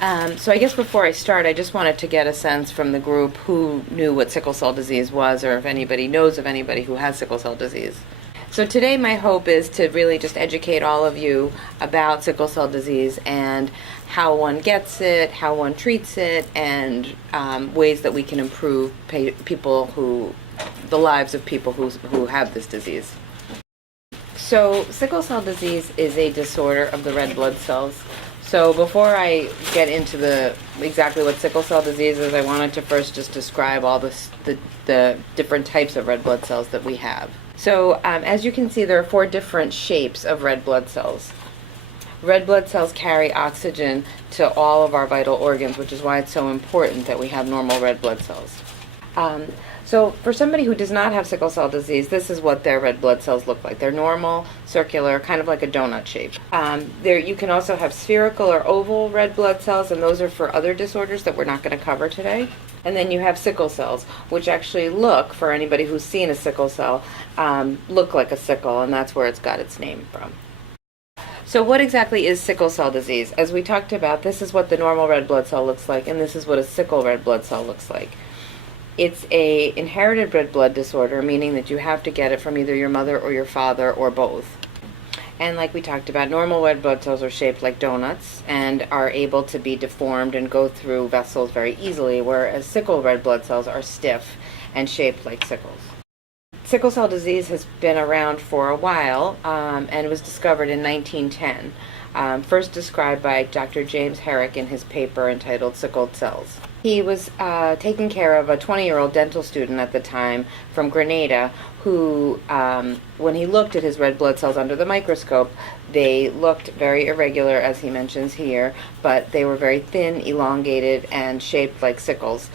So I guess before I start, I just wanted to get a sense from the group who knew what sickle cell disease was, or if anybody knows of anybody who has sickle cell disease. So today my hope is to really just educate all of you about sickle cell disease and how one gets it, how one treats it, and ways that we can improve the lives of people who have this disease. So sickle cell disease is a disorder of the red blood cells. So before I get into exactly what sickle cell disease is, I wanted to first just describe all the different types of red blood cells that we have. So as you can see, there are 4 different shapes of red blood cells. Red blood cells carry oxygen to all of our vital organs, which is why it's so important that we have normal red blood cells. So for somebody who does not have sickle cell disease, this is what their red blood cells look like. They're normal, circular, kind of like a donut shape. You can also have spherical or oval red blood cells, and those are for other disorders that we're not going to cover today. And then you have sickle cells, which actually look, for anybody who's seen a sickle cell, look like a sickle, and that's where it's got its name from. So what exactly is sickle cell disease? As we talked about, this is what the normal red blood cell looks like, and this is what a sickle red blood cell looks like. It's a inherited red blood disorder, meaning that you have to get it from either your mother or your father or both. And like we talked about, normal red blood cells are shaped like donuts and are able to be deformed and go through vessels very easily, whereas sickle red blood cells are stiff and shaped like sickles. Sickle cell disease has been around for a while and was discovered in 1910, first described by Dr. James Herrick in his paper entitled Sickled Cells. He was taking care of a 20-year-old dental student at the time from Grenada who, when he looked at his red blood cells under the microscope, they looked very irregular, as he mentions here, but they were very thin, elongated, and shaped like sickles,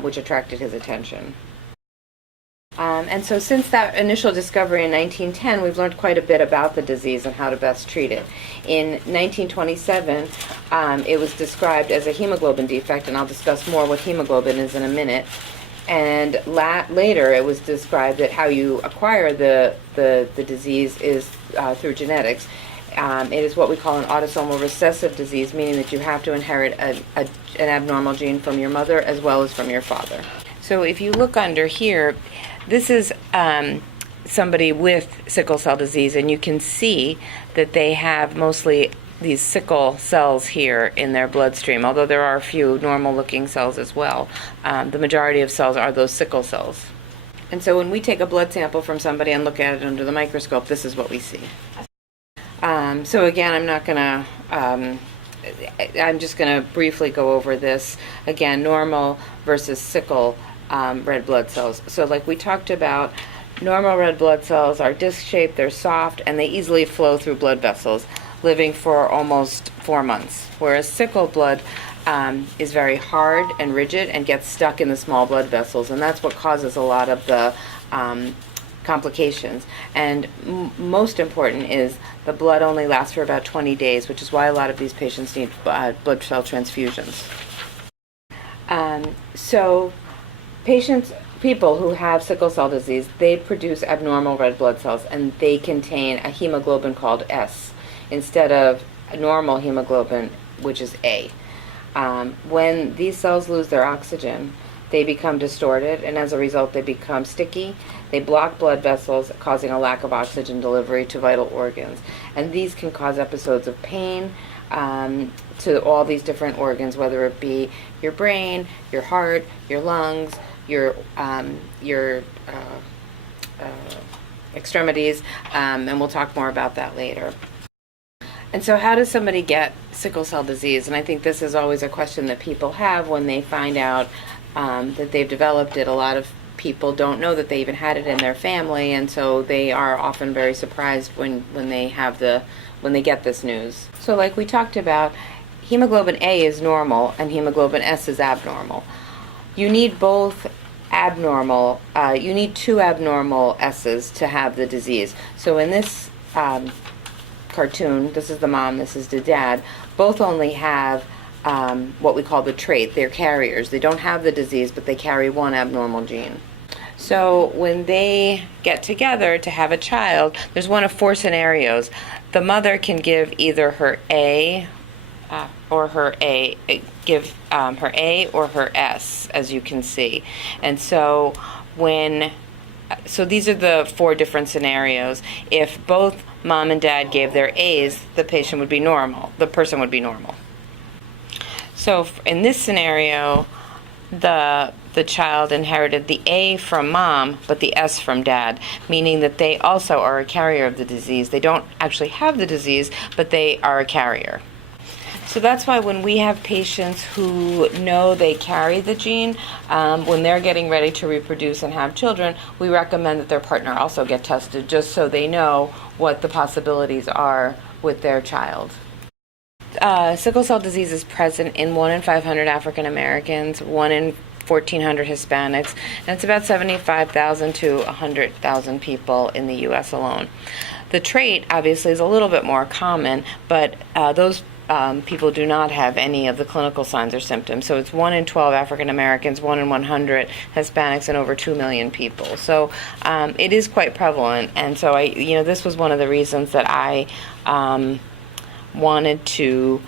which attracted his attention. And so since that initial discovery in 1910, we've learned quite a bit about the disease and how to best treat it. In 1927, it was described as a hemoglobin defect, and I'll discuss more what hemoglobin is in a minute. And later, it was described that how you acquire the disease is through genetics. It is what we call an autosomal recessive disease, meaning that you have to inherit an abnormal gene from your mother as well as from your father. So if you look under here, this is somebody with sickle cell disease, and you can see that they have mostly these sickle cells here in their bloodstream, although there are a few normal-looking cells as well. The majority of cells are those sickle cells. And so when we take a blood sample from somebody and look at it under the microscope, this is what we see. So again, I'm just going to briefly go over this. Again, normal versus sickle red blood cells. So like we talked about, normal red blood cells are disc-shaped, they're soft, and they easily flow through blood vessels, living for almost 4 months. Whereas sickle blood is very hard and rigid and gets stuck in the small blood vessels, and that's what causes a lot of the complications. And most important is the blood only lasts for about 20 days, which is why a lot of these patients need blood cell transfusions. So people who have sickle cell disease, they produce abnormal red blood cells, and they contain a hemoglobin called S instead of a normal hemoglobin, which is A. When these cells lose their oxygen, they become distorted, and as a result, they become sticky. They block blood vessels, causing a lack of oxygen delivery to vital organs. And these can cause episodes of pain to all these different organs, whether it be your brain, your heart, your lungs, your extremities, and we'll talk more about that later. And so how does somebody get sickle cell disease? And I think this is always a question that people have when they find out that they've developed it. A lot of people don't know that they even had it in their family, and so they are often very surprised when they get this news. So like we talked about, hemoglobin A is normal and hemoglobin S is abnormal. You need both abnormal, you need 2 abnormal S's to have the disease. So in this cartoon, this is the mom, this is the dad, both only have what we call the trait. They're carriers. They don't have the disease, but they carry one abnormal gene. So when they get together to have a child, there's one of 4 scenarios. The mother can give either her A or her A, give her A or her S, as you can see. And so so these are the 4 different scenarios. If both mom and dad gave their A's, the patient would be normal. The person would be normal. So in this scenario, the child inherited the A from mom, but the S from dad, meaning that they also are a carrier of the disease. They don't actually have the disease, but they are a carrier. So that's why when we have patients who know they carry the gene, when they're getting ready to reproduce and have children, we recommend that their partner also get tested, just so they know what the possibilities are with their child. Sickle cell disease is present in 1 in 500 African Americans, 1 in 1,400 Hispanics, and it's about 75,000 to 100,000 people in the U.S. alone. The trait, obviously, is a little bit more common, but those people do not have any of the clinical signs or symptoms. So it's 1 in 12 African Americans, 1 in 100 Hispanics, and over 2 million people. So it is quite prevalent, and so this was one of the reasons that I wanted to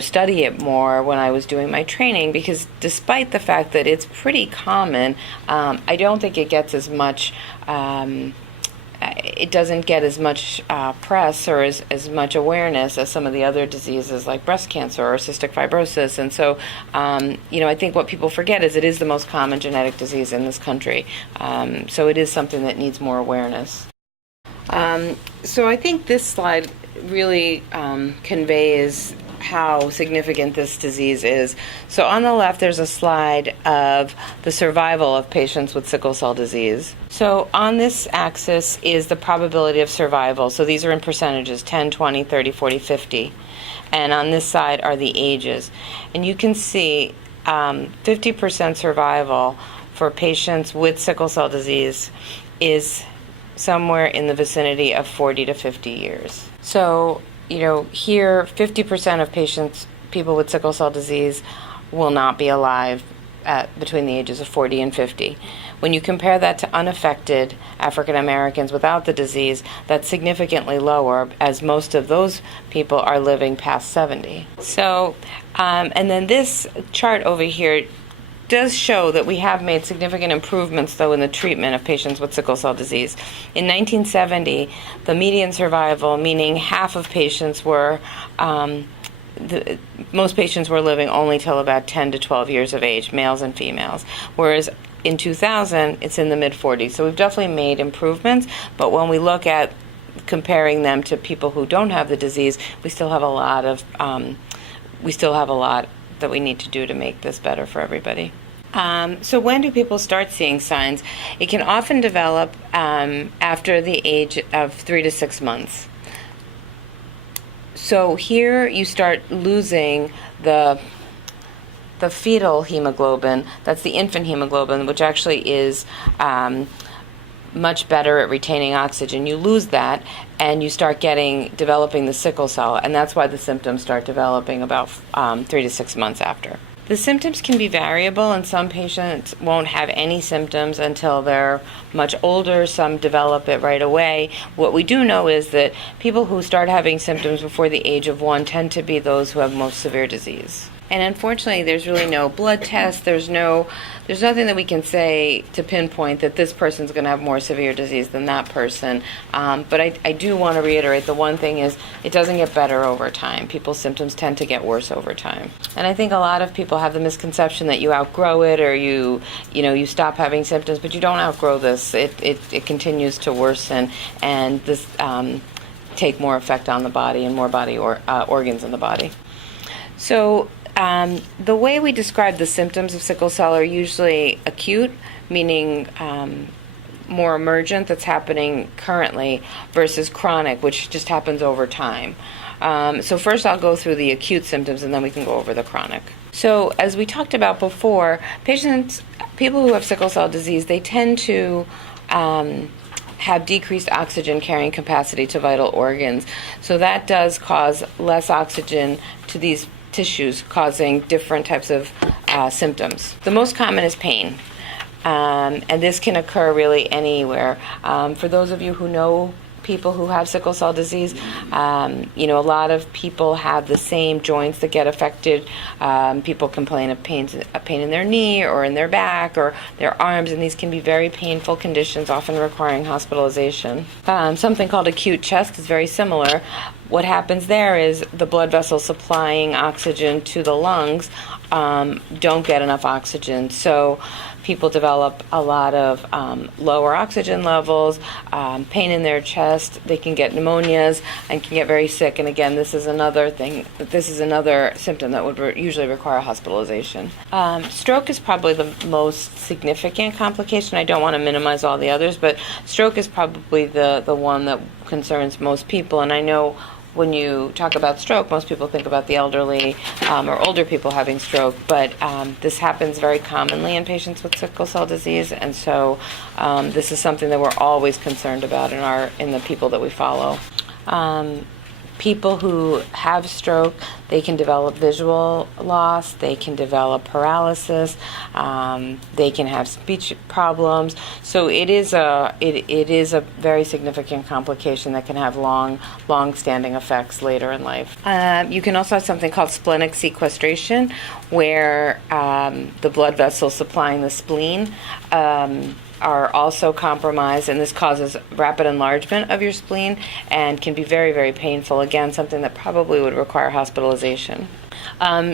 study it more when I was doing my training, because despite the fact that it's pretty common, I don't think it gets as much it doesn't get as much press or as much awareness as some of the other diseases like breast cancer or cystic fibrosis. And so, I think what people forget is it is the most common genetic disease in this country. So it is something that needs more awareness. So I think this slide really conveys how significant this disease is. So on the left, there's a slide of the survival of patients with sickle cell disease. So on this axis is the probability of survival. So these are in percentages, 10, 20, 30, 40, 50. And on this side are the ages. And you can see 50% survival for patients with sickle cell disease is somewhere in the vicinity of 40 to 50 years. So here, 50% of people with sickle cell disease will not be alive between the ages of 40 and 50. When you compare that to unaffected African Americans without the disease, that's significantly lower, as most of those people are living past 70. So, and then this chart over here does show that we have made significant improvements, though, in the treatment of patients with sickle cell disease. In 1970, the median survival, meaning half of patients were, most patients were living only till about 10 to 12 years of age, males and females, whereas in 2000, it's in the mid-40s. So we've definitely made improvements, but when we look at comparing them to people who don't have the disease, we still have a lot that we need to do to make this better for everybody. So when do people start seeing signs? It can often develop after the age of 3 to 6 months. So here you start losing the fetal hemoglobin. That's the infant hemoglobin, which actually is much better at retaining oxygen. You lose that, and you start developing the sickle cell, and that's why the symptoms start developing about 3 to 6 months after. The symptoms can be variable, and some patients won't have any symptoms until they're much older. Some develop it right away. What we do know is that people who start having symptoms before the age of 1 tend to be those who have most severe disease. And unfortunately, there's really no blood test. There's nothing that we can say to pinpoint that this person's going to have more severe disease than that person. But I do want to reiterate, the one thing is it doesn't get better over time. People's symptoms tend to get worse over time. And I think a lot of people have the misconception that you outgrow it, or you stop having symptoms, but you don't outgrow this. It continues to worsen, and this take more effect on the body and more body organs in the body. So the way we describe the symptoms of sickle cell are usually acute, meaning more emergent, that's happening currently, versus chronic, which just happens over time. So first I'll go through the acute symptoms, and then we can go over the chronic. So as we talked about before, people who have sickle cell disease, they tend to have decreased oxygen carrying capacity to vital organs. So that does cause less oxygen to these tissues, causing different types of symptoms. The most common is pain, and this can occur really anywhere. For those of you who know people who have sickle cell disease. A lot of people have the same joints that get affected. People complain of pain in their knee or in their back or their arms, and these can be very painful conditions, often requiring hospitalization. Something called acute chest is very similar. What happens there is the blood vessels supplying oxygen to the lungs don't get enough oxygen, so people develop a lot of lower oxygen levels, pain in their chest. They can get pneumonias and can get very sick. And again, this is another symptom that would usually require hospitalization. Stroke is probably the most significant complication. I don't want to minimize all the others, but stroke is probably the one that concerns most people. And I know when you talk about stroke, most people think about the elderly or older people having stroke, but this happens very commonly in patients with sickle cell disease, and so this is something that we're always concerned about in the people that we follow. People who have stroke, they can develop visual loss, they can develop paralysis, they can have speech problems. So it is a very significant complication that can have long-standing effects later in life. You can also have something called splenic sequestration, where the blood vessels supplying the spleen are also compromised, and this causes rapid enlargement of your spleen and can be very, very painful. Again, something that probably would require hospitalization.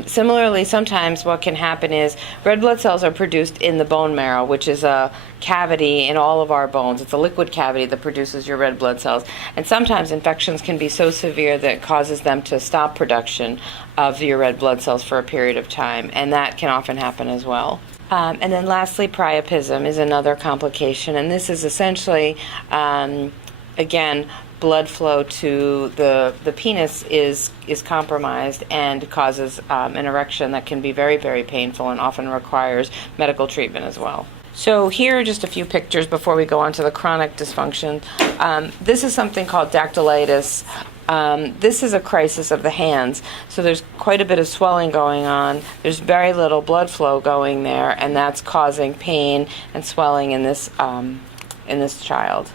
Similarly, sometimes what can happen is red blood cells are produced in the bone marrow, which is a cavity in all of our bones. It's a liquid cavity that produces your red blood cells. And sometimes infections can be so severe that it causes them to stop production of your red blood cells for a period of time, and that can often happen as well. And then lastly, priapism is another complication, and this is essentially, again, blood flow to the penis is compromised and causes an erection that can be very, very painful and often requires medical treatment as well. So here are just a few pictures before we go on to the chronic dysfunction. This is something called dactylitis. This is a crisis of the hands, so there's quite a bit of swelling going on. There's very little blood flow going there, and that's causing pain and swelling in this child.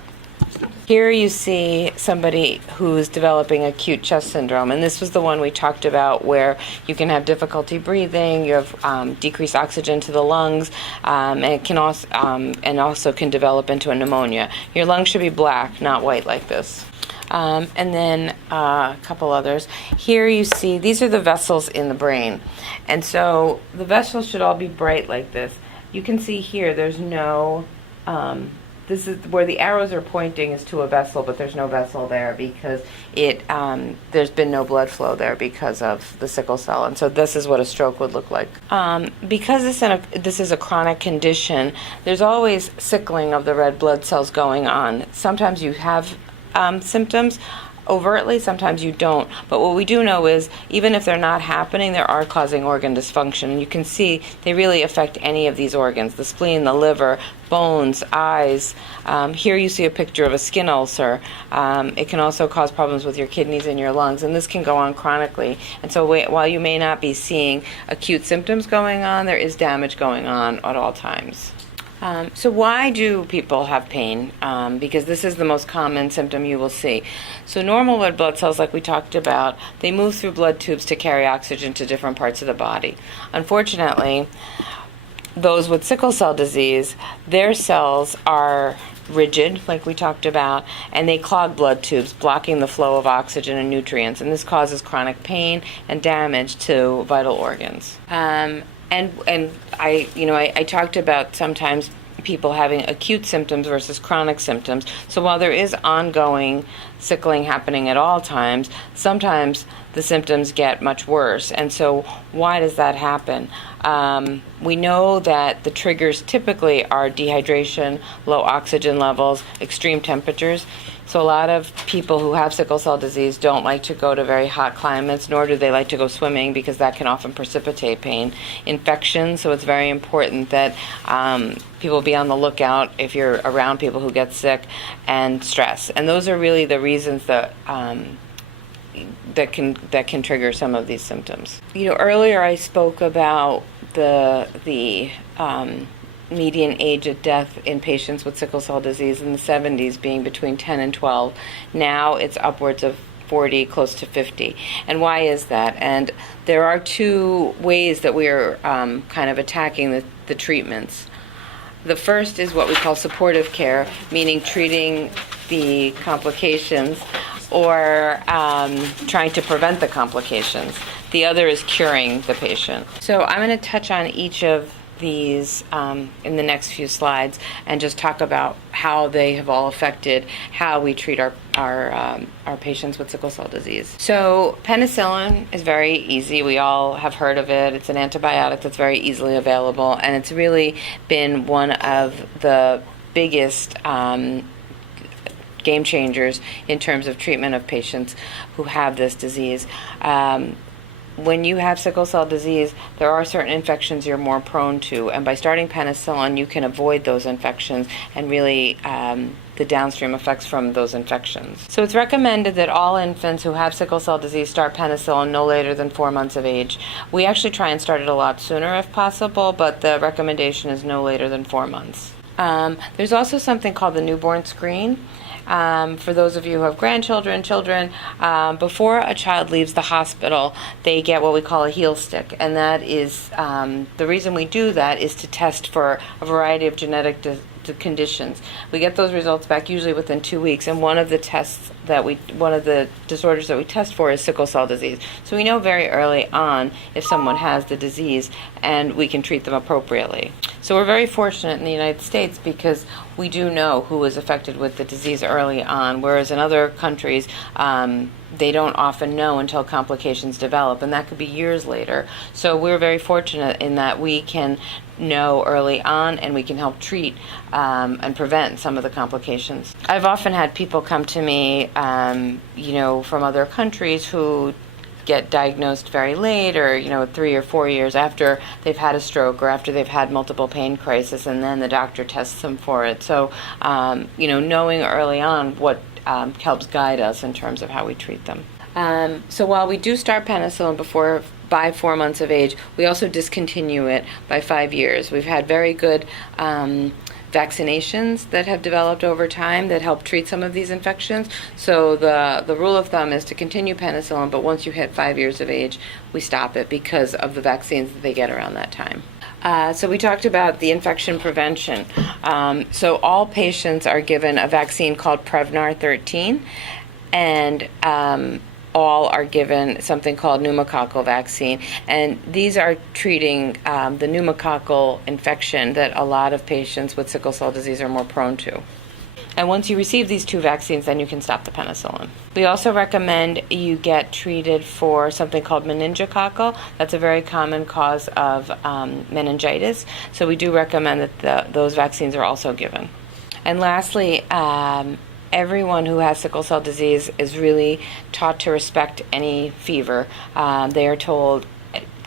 Here you see somebody who's developing acute chest syndrome, and this was the one we talked about where you can have difficulty breathing, you have decreased oxygen to the lungs, and it can also can develop into a pneumonia. Your lungs should be black, not white like this. And then a couple others. Here you see, these are the vessels in the brain. And so the vessels should all be bright like this. You can see here there's no, this is where the arrows are pointing is to a vessel, but there's no vessel there because there's been no blood flow there because of the sickle cell. And so this is what a stroke would look like. Because this is a chronic condition, there's always sickling of the red blood cells going on. Sometimes you have symptoms overtly, sometimes you don't. But what we do know is even if they're not happening, they are causing organ dysfunction. And you can see they really affect any of these organs, the spleen, the liver, bones, eyes. Here you see a picture of a skin ulcer. It can also cause problems with your kidneys and your lungs, and this can go on chronically. And so while you may not be seeing acute symptoms going on, there is damage going on at all times. So why do people have pain? Because this is the most common symptom you will see. So normal red blood cells, like we talked about, they move through blood tubes to carry oxygen to different parts of the body. Unfortunately, those with sickle cell disease, their cells are rigid, like we talked about, and they clog blood tubes, blocking the flow of oxygen and nutrients, and this causes chronic pain and damage to vital organs. And I talked about sometimes people having acute symptoms versus chronic symptoms. So while there is ongoing sickling happening at all times, sometimes the symptoms get much worse. And so why does that happen? We know that the triggers typically are dehydration, low oxygen levels, extreme temperatures. So a lot of people who have sickle cell disease don't like to go to very hot climates, nor do they like to go swimming because that can often precipitate pain. Infection, so it's very important that people be on the lookout if you're around people who get sick, and stress. And those are really the reasons that that can trigger some of these symptoms. Earlier I spoke about the median age of death in patients with sickle cell disease in the 70s being between 10 and 12. Now it's upwards of 40, close to 50. And why is that? And there are two ways that we are kind of attacking the treatments. The first is what we call supportive care, meaning treating the complications or trying to prevent the complications. The other is curing the patient. So I'm going to touch on each of these in the next few slides and just talk about how they have all affected how we treat our patients with sickle cell disease. So penicillin is very easy. We all have heard of it. It's an antibiotic that's very easily available, and it's really been one of the biggest game changers in terms of treatment of patients who have this disease. When you have sickle cell disease, there are certain infections you're more prone to, and by starting penicillin, you can avoid those infections and really the downstream effects from those infections. So it's recommended that all infants who have sickle cell disease start penicillin no later than 4 months of age. We actually try and start it a lot sooner if possible, but the recommendation is no later than 4 months. There's also something called the newborn screen. For those of you who have grandchildren, children, before a child leaves the hospital, they get what we call a heel stick. And that is, the reason we do that is to test for a variety of genetic conditions. We get those results back usually within 2 weeks, and one of the disorders that we test for is sickle cell disease. So we know very early on if someone has the disease, and we can treat them appropriately. So we're very fortunate in the United States because we do know who is affected with the disease early on, whereas in other countries, they don't often know until complications develop, and that could be years later. So we're very fortunate in that we can know early on, and we can help treat and prevent some of the complications. I've often had people come to me, from other countries who get diagnosed very late, or 3 or 4 years after they've had a stroke or after they've had multiple pain crisis, and then the doctor tests them for it. So knowing early on what helps guide us in terms of how we treat them. So while we do start penicillin by 4 months of age, we also discontinue it by 5 years. We've had very good vaccinations that have developed over time that help treat some of these infections. So the rule of thumb is to continue penicillin, but once you hit 5 years of age, we stop it because of the vaccines that they get around that time. So we talked about the infection prevention. So all patients are given a vaccine called Prevnar 13, and all are given something called pneumococcal vaccine. And these are treating the pneumococcal infection that a lot of patients with sickle cell disease are more prone to. And once you receive these two vaccines, then you can stop the penicillin. We also recommend you get treated for something called meningococcal. That's a very common cause of meningitis. So we do recommend that those vaccines are also given. And lastly, everyone who has sickle cell disease is really taught to respect any fever. They are told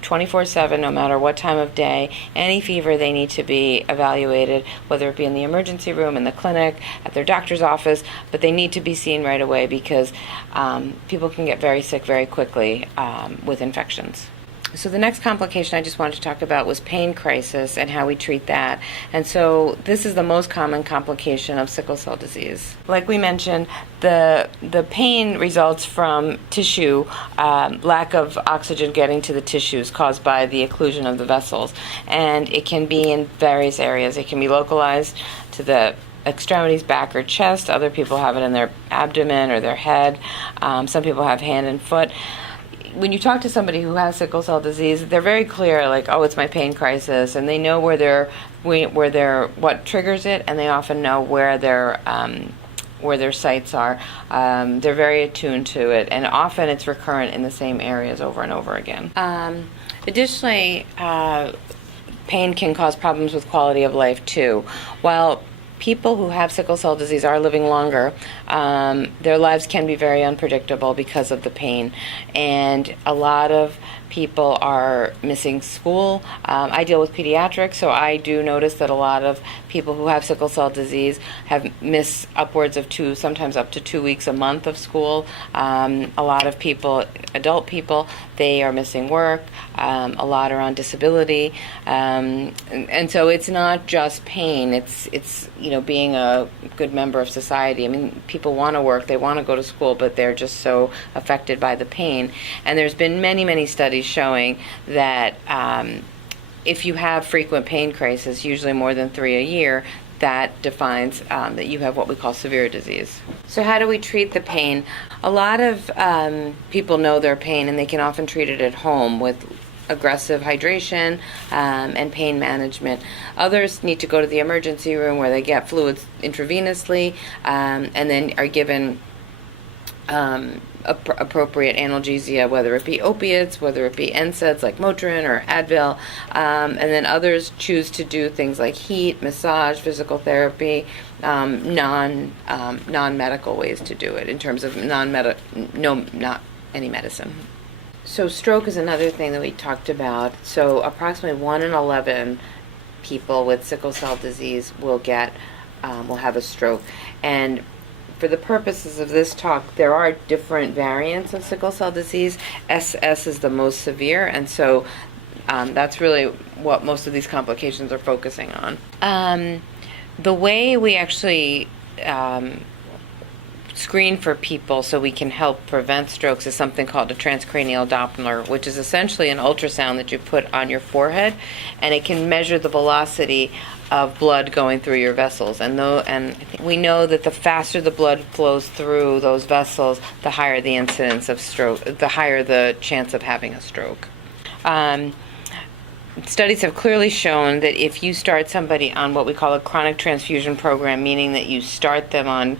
24/7, no matter what time of day, any fever, they need to be evaluated, whether it be in the emergency room, in the clinic, at their doctor's office, but they need to be seen right away because people can get very sick very quickly with infections. So the next complication I just wanted to talk about was pain crisis and how we treat that. And so this is the most common complication of sickle cell disease. Like we mentioned, the pain results from tissue, lack of oxygen getting to the tissues caused by the occlusion of the vessels. And it can be in various areas. It can be localized to the extremities, back or chest. Other people have it in their abdomen or their head. Some people have hand and foot. When you talk to somebody who has sickle cell disease, they're very clear, like, oh, it's my pain crisis, and they know what triggers it, and they often know where their sites are. They're very attuned to it, and often it's recurrent in the same areas over and over again. Additionally, pain can cause problems with quality of life too. While people who have sickle cell disease are living longer. Their lives can be very unpredictable because of the pain, and a lot of people are missing school. I deal with pediatrics, so I do notice that a lot of people who have sickle cell disease have missed upwards of sometimes up to 2 weeks a month of school. A lot of people, adult people, they are missing work. A lot are on disability, and so it's not just pain. It's being a good member of society. I mean, people want to work, they want to go to school, but they're just so affected by the pain. And there's been many studies showing that if you have frequent pain crises, usually more than 3 a year, that defines that you have what we call severe disease. So how do we treat the pain? A lot of people know their pain, and they can often treat it at home with aggressive hydration and pain management. Others need to go to the emergency room where they get fluids intravenously and then are given appropriate analgesia, whether it be opiates, whether it be NSAIDs like Motrin or Advil, and then others choose to do things like heat, massage, physical therapy, non-medical ways to do it in terms of not any medicine. So stroke is another thing that we talked about. So approximately 1 in 11 people with sickle cell disease will have a stroke. And for the purposes of this talk, there are different variants of sickle cell disease. SS is the most severe, and so that's really what most of these complications are focusing on. The way we actually screen for people so we can help prevent strokes is something called a transcranial Doppler, which is essentially an ultrasound that you put on your forehead, and it can measure the velocity of blood going through your vessels. And we know that the faster the blood flows through those vessels, the higher the incidence of stroke, the higher the chance of having a stroke. Studies have clearly shown that if you start somebody on what we call a chronic transfusion program, meaning that you start them on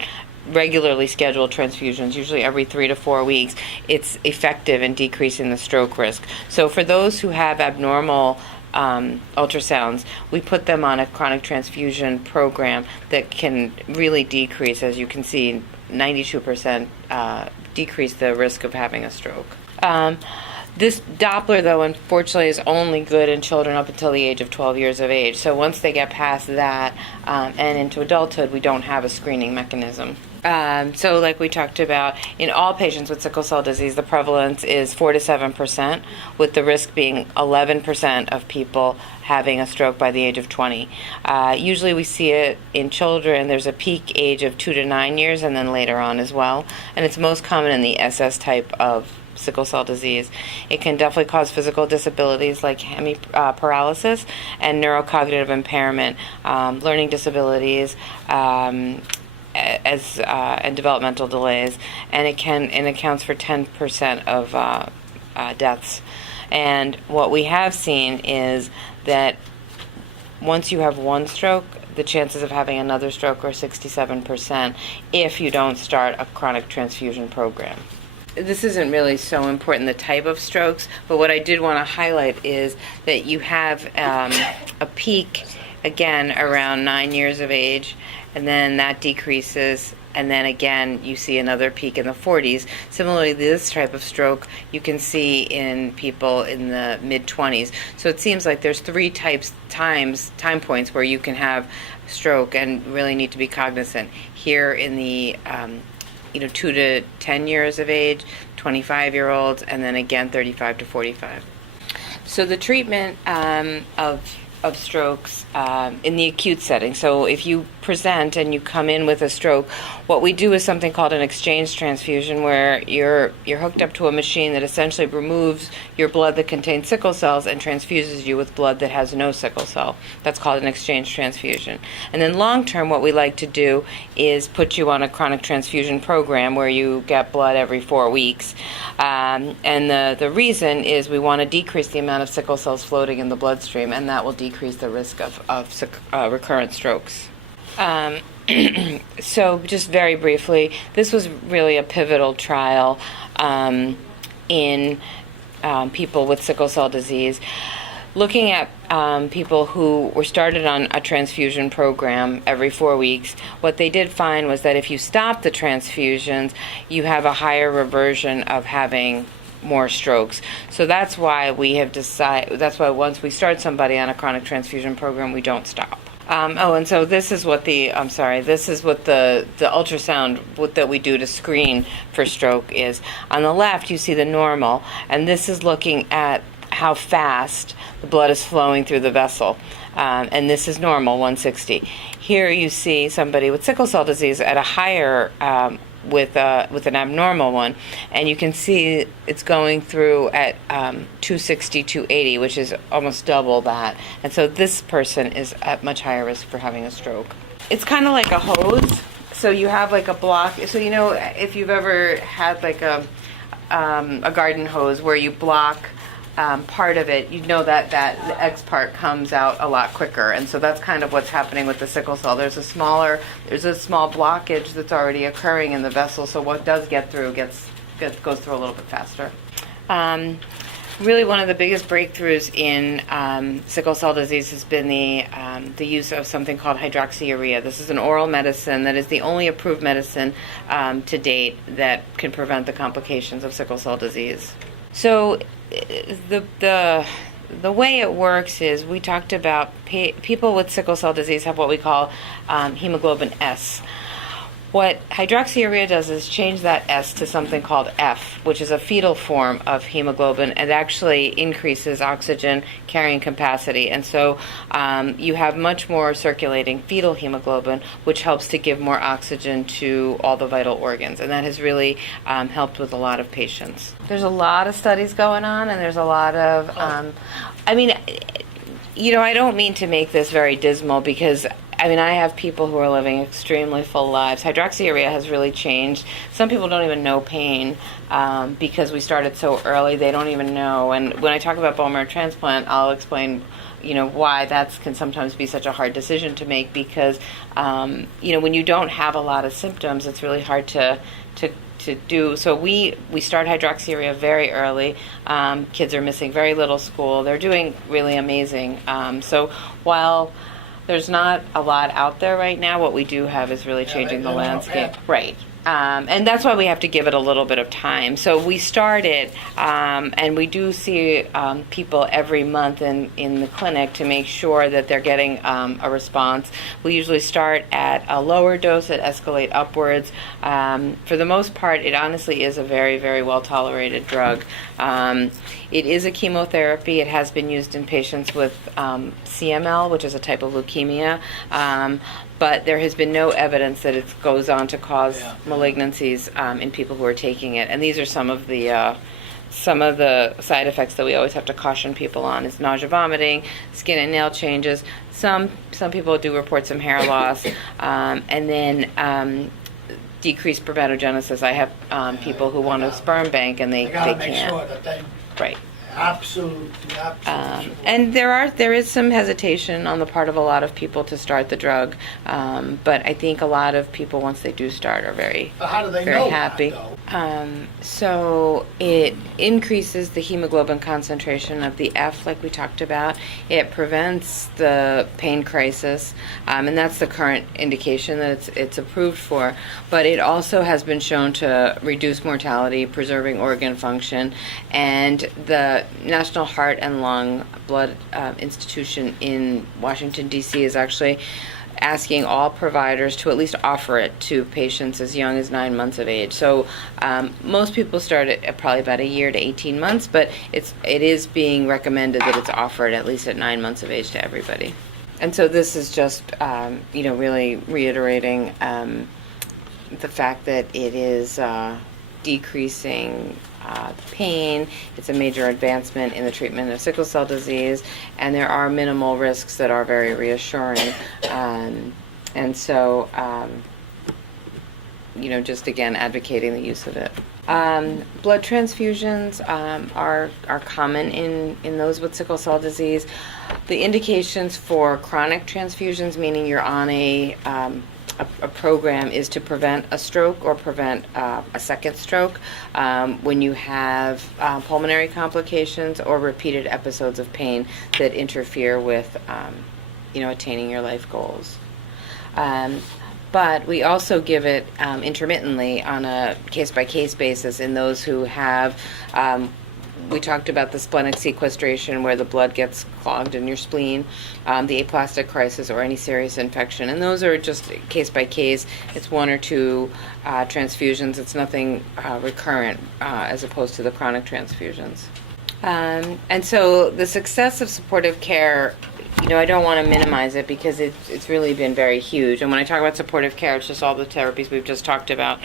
regularly scheduled transfusions, usually every 3 to 4 weeks, it's effective in decreasing the stroke risk. So for those who have abnormal ultrasounds, we put them on a chronic transfusion program that can really decrease, as you can see, 92% decrease the risk of having a stroke. This Doppler, though, unfortunately is only good in children up until the age of 12 years of age. So once they get past that and into adulthood, we don't have a screening mechanism. So like we talked about, in all patients with sickle cell disease, the prevalence is 4 to 7%, with the risk being 11% of people having a stroke by the age of 20. Usually we see it in children. There's a peak age of 2 to 9 years, and then later on as well. And it's most common in the SS type of sickle cell disease. It can definitely cause physical disabilities like hemiparalysis and neurocognitive impairment, learning disabilities, and developmental delays, and it accounts for 10% of deaths. And what we have seen is that once you have one stroke, the chances of having another stroke are 67% if you don't start a chronic transfusion program. This isn't really so important, the type of strokes, but what I did want to highlight is that you have a peak, again, around 9 years of age, and then that decreases, and then again you see another peak in the 40s. Similarly, this type of stroke you can see in people in the mid-20s. So it seems like there's 3 time points where you can have stroke and really need to be cognizant. Here in the 2 to 10 years of age, 25-year-olds, and then again 35 to 45. So the treatment of strokes in the acute setting. So if you present and you come in with a stroke, what we do is something called an exchange transfusion, where you're hooked up to a machine that essentially removes your blood that contains sickle cells and transfuses you with blood that has no sickle cell. That's called an exchange transfusion. And then long term, what we like to do is put you on a chronic transfusion program where you get blood every 4 weeks. And the reason is we want to decrease the amount of sickle cells floating in the bloodstream, and that will decrease the risk of recurrent strokes. So just very briefly, this was really a pivotal trial in people with sickle cell disease. looking at people who were started on a transfusion program every 4 weeks, what they did find was that if you stop the transfusions, you have a higher reversion of having more strokes. So that's why we have decided, that's why once we start somebody on a chronic transfusion program, we don't stop. And so this is what the ultrasound that we do to screen for stroke is. On the left, you see the normal, and this is looking at how fast the blood is flowing through the vessel. And this is normal, 160. Here you see somebody with sickle cell disease at a higher, with an abnormal one, and you can see it's going through at 260, 280, which is almost double that. And so this person is at much higher risk for having a stroke. It's kind of like a hose. So you have like a block. So you know, if you've ever had like a garden hose where you block part of it, you know that the X part comes out a lot quicker, and so that's kind of what's happening with the sickle cell. There's a small blockage that's already occurring in the vessel, so what does get through goes through a little bit faster. Really, one of the biggest breakthroughs in sickle cell disease has been the use of something called hydroxyurea. This is an oral medicine that is the only approved medicine to date that can prevent the complications of sickle cell disease. So the way it works is, we talked about people with sickle cell disease have what we call hemoglobin S. What hydroxyurea does is change that S to something called F, which is a fetal form of hemoglobin, and actually increases oxygen carrying capacity. And so you have much more circulating fetal hemoglobin, which helps to give more oxygen to all the vital organs. And that has really helped with a lot of patients. There's a lot of studies going on, and there's a lot of, I don't mean to make this very dismal, because I have people who are living extremely full lives. Hydroxyurea has really changed. Some people don't even know pain because we started so early. They don't even know. And when I talk about bone marrow transplant, I'll explain, why that can sometimes be such a hard decision to make, because, when you don't have a lot of symptoms, it's really hard to do. So we start hydroxyurea very early. Kids are missing very little school. They're doing really amazing. So while there's not a lot out there right now, what we do have is really changing the landscape. Right. And that's why we have to give it a little bit of time. So we started, and we do see people every month in the clinic to make sure that they're getting a response. We usually start at a lower dose and escalate upwards. For the most part, it honestly is a very, very well-tolerated drug. It is a chemotherapy. It has been used in patients with CML, which is a type of leukemia. But there has been no evidence that it goes on to cause malignancies in people who are taking it. And these are some of the side effects that we always have to caution people on: is nausea, vomiting, skin and nail changes. Some people do report some hair loss, and then decreased spermatogenesis. I have people who want a sperm bank and they can't. Make sure that they Right. absolutely. And there is some hesitation on the part of a lot of people to start the drug, but I think a lot of people, once they do start, are very, But how do they very know happy. that, So it increases the hemoglobin concentration of the F, like we talked about. It prevents the pain crisis, and that's the current indication that it's approved for. But it also has been shown to reduce mortality, preserving organ function, and the National Heart and Lung Blood Institution in Washington, D.C. is actually asking all providers to at least offer it to patients as young as 9 months of age. So most people start at probably about a year to 18 months, but it is being recommended that it's offered at least at 9 months of age to everybody. And so this is just, really reiterating the fact that it is decreasing pain. It's a major advancement in the treatment of sickle cell disease, and there are minimal risks that are very reassuring. And so, just again, advocating the use of it. Blood transfusions are common in those with sickle cell disease. The indications for chronic transfusions, meaning you're on a a program is to prevent a stroke or prevent a second stroke when you have pulmonary complications or repeated episodes of pain that interfere with, attaining your life goals. But we also give it intermittently on a case-by-case basis in those who have, we talked about the splenic sequestration where the blood gets clogged in your spleen, the aplastic crisis, or any serious infection. And those are just case-by-case. It's 1 or 2 transfusions. It's nothing recurrent as opposed to the chronic transfusions. And so the success of supportive care, I don't want to minimize it because it's really been very huge. And when I talk about supportive care, it's just all the therapies we've just talked about.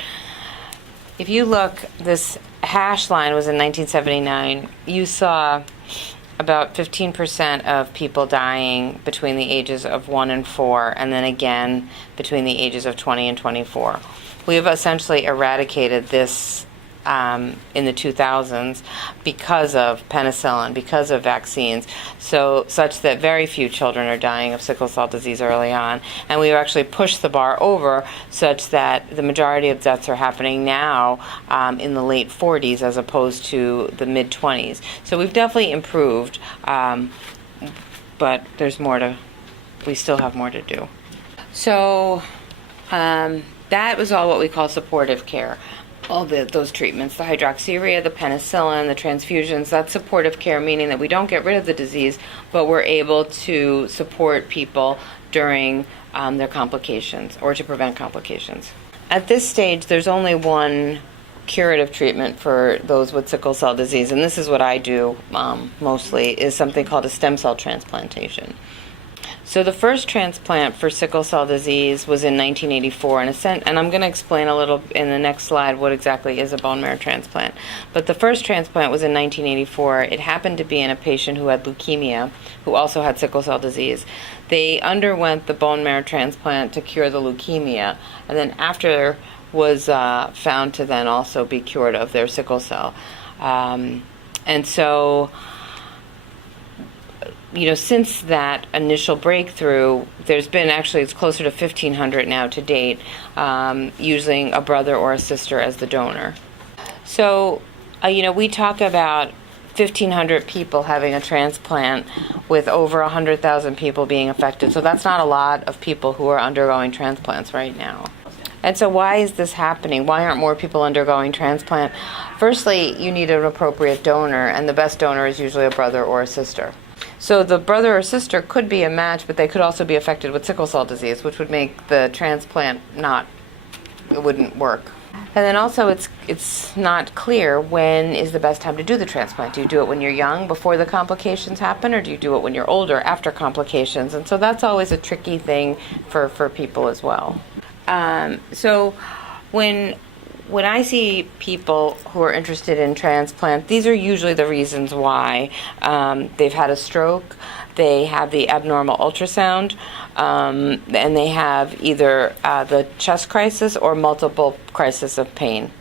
If you look, this hash line was in 1979. You saw about 15% of people dying between the ages of 1 and 4, and then again between the ages of 20 and 24. We have essentially eradicated this in the 2000s because of penicillin, because of vaccines, such that very few children are dying of sickle cell disease early on. And we've actually pushed the bar over such that the majority of deaths are happening now in the late 40s as opposed to the mid-20s. So we've definitely improved, but we still have more to do. So that was all what we call supportive care. All those treatments, the hydroxyurea, the penicillin, the transfusions, that's supportive care, meaning that we don't get rid of the disease, but we're able to support people during their complications or to prevent complications. At this stage, there's only one curative treatment for those with sickle cell disease, and this is what I do mostly, is something called a stem cell transplantation. So the first transplant for sickle cell disease was in 1984, and I'm going to explain a little in the next slide what exactly is a bone marrow transplant. But the first transplant was in 1984. It happened to be in a patient who had leukemia, who also had sickle cell disease. They underwent the bone marrow transplant to cure the leukemia, and then after was found to then also be cured of their sickle cell. And so since that initial breakthrough, there's been it's closer to 1,500 now to date, using a brother or a sister as the donor. So, we talk about 1,500 people having a transplant with over 100,000 people being affected. So that's not a lot of people who are undergoing transplants right now. And so why is this happening? Why aren't more people undergoing transplant? Firstly, you need an appropriate donor, and the best donor is usually a brother or a sister. So the brother or sister could be a match, but they could also be affected with sickle cell disease, which would make the transplant it wouldn't work. And then also it's not clear when is the best time to do the transplant. Do you do it when you're young, before the complications happen, or do you do it when you're older, after complications? And so that's always a tricky thing for people as well. So when I see people who are interested in transplant, these are usually the reasons why. They've had a stroke, they have the abnormal ultrasound, and they have either the chest crisis or multiple crises of pain.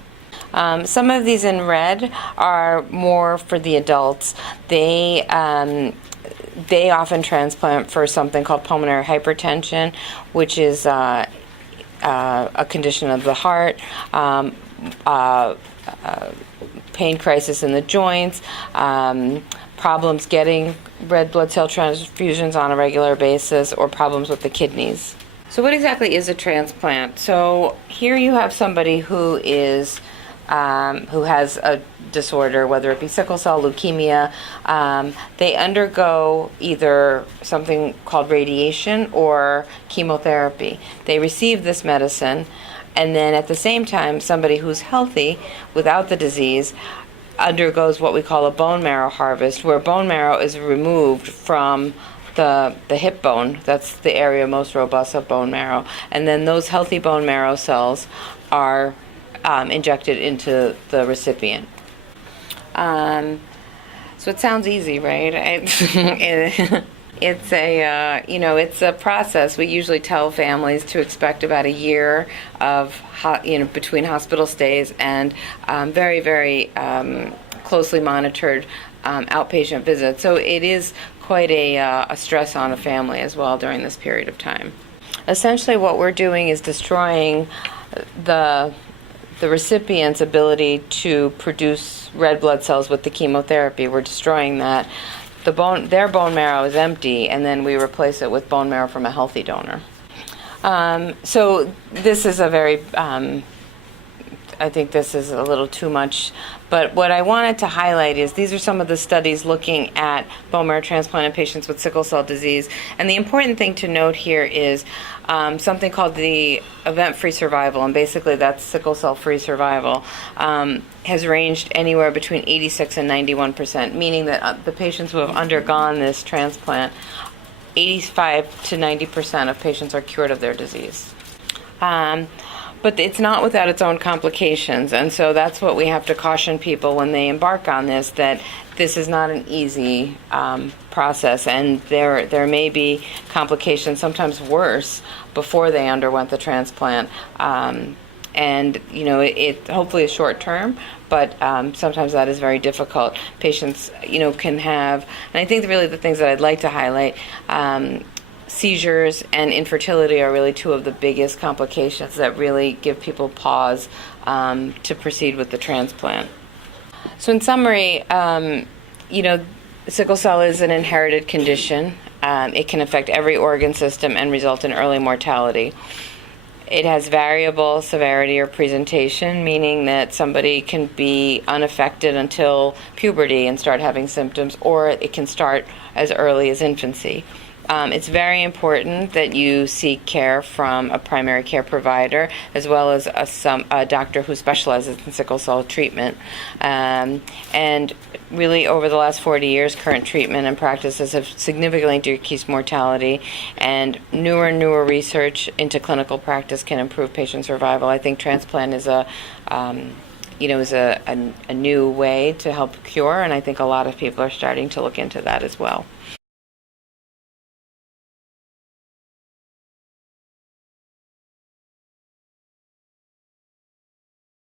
Some of these in red are more for the adults. They often transplant for something called pulmonary hypertension, which is a condition of the heart, pain crisis in the joints, problems getting red blood cell transfusions on a regular basis, or problems with the kidneys. So what exactly is a transplant? So here you have somebody who has a disorder, whether it be sickle cell, leukemia. They undergo either something called radiation or chemotherapy. They receive this medicine, and then at the same time, somebody who's healthy without the disease undergoes what we call a bone marrow harvest, where bone marrow is removed from the hip bone. That's the area most robust of bone marrow. And then those healthy bone marrow cells are injected into the recipient. So it sounds easy, right? It's a process. We usually tell families to expect about a year of between hospital stays and very, very closely monitored outpatient visits. So it is quite a stress on a family as well during this period of time. essentially what we're doing is destroying the recipient's ability to produce red blood cells with the chemotherapy. We're destroying that. Their bone marrow is empty, and then we replace it with bone marrow from a healthy donor. So this is a very, I think this is a little too much, but what I wanted to highlight is these are some of the studies looking at bone marrow transplant in patients with sickle cell disease. And the important thing to note here is something called the event-free survival, and basically that's sickle cell-free survival, has ranged anywhere between 86 and 91%, meaning that the patients who have undergone this transplant, 85 to 90% of patients are cured of their disease. But it's not without its own complications, and so that's what we have to caution people when they embark on this, that this is not an easy process, and there may be complications, sometimes worse, before they underwent the transplant. And, it hopefully is short term, but sometimes that is very difficult. Patients, can have, and I think really the things that I'd like to highlight, seizures and infertility are really two of the biggest complications that really give people pause to proceed with the transplant. So in summary, sickle cell is an inherited condition. It can affect every organ system and result in early mortality. It has variable severity or presentation, meaning that somebody can be unaffected until puberty and start having symptoms, or it can start as early as infancy. It's very important that you seek care from a primary care provider as well as a doctor who specializes in sickle cell treatment. And really, over the last 40 years, current treatment and practices have significantly decreased mortality, and newer research into clinical practice can improve patient survival. I think transplant is a new way to help cure, and I think a lot of people are starting to look into that as well.